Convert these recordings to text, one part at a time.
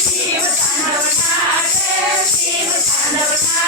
શિવ તાંડવ નાચે શિવ તાંડવ નાચે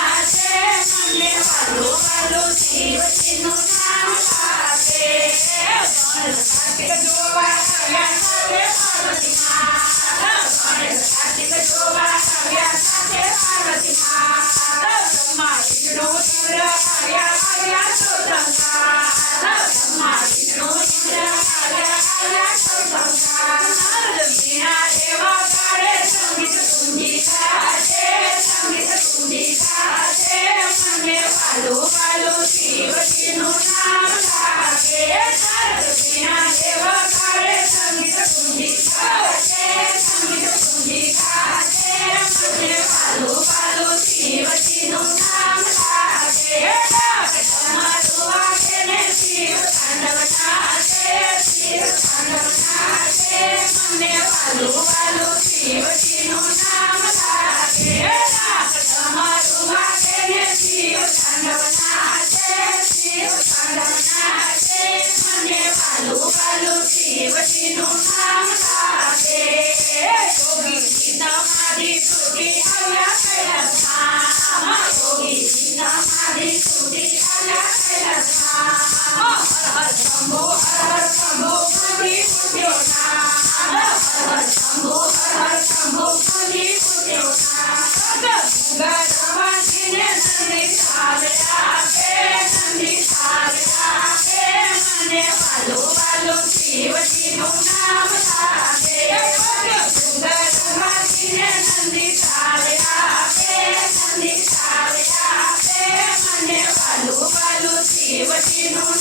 Lúvalo, chivo, chino, nada. Amen.